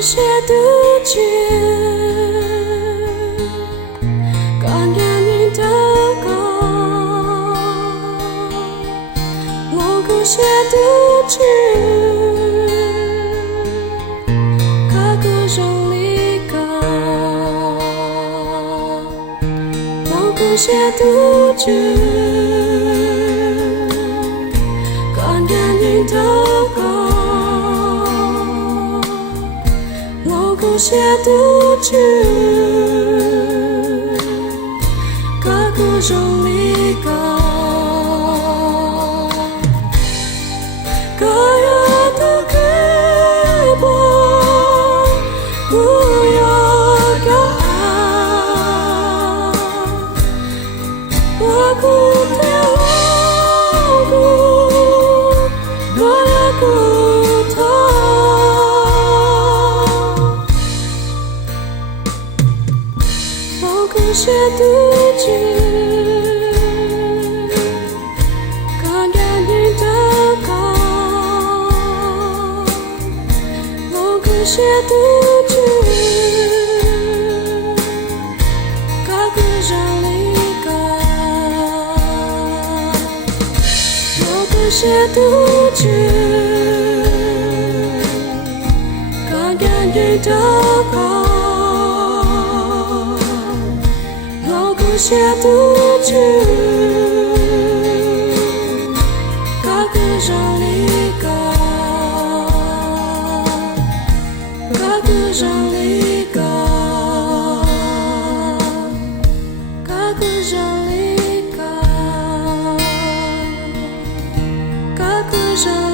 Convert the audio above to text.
些独居，感染你的歌，老古些独居，卡古让离歌，老古些独居，感染你的歌。古些独居，卡古让离歌，卡呀都给我，不要给我古天我古，我呀古头。古些独居，感染你的歌，老古些独居，卡古让离歌，老古些独居，感染你的歌。古些独居，卡古让离歌，卡古让离歌，卡古让离歌，卡古让。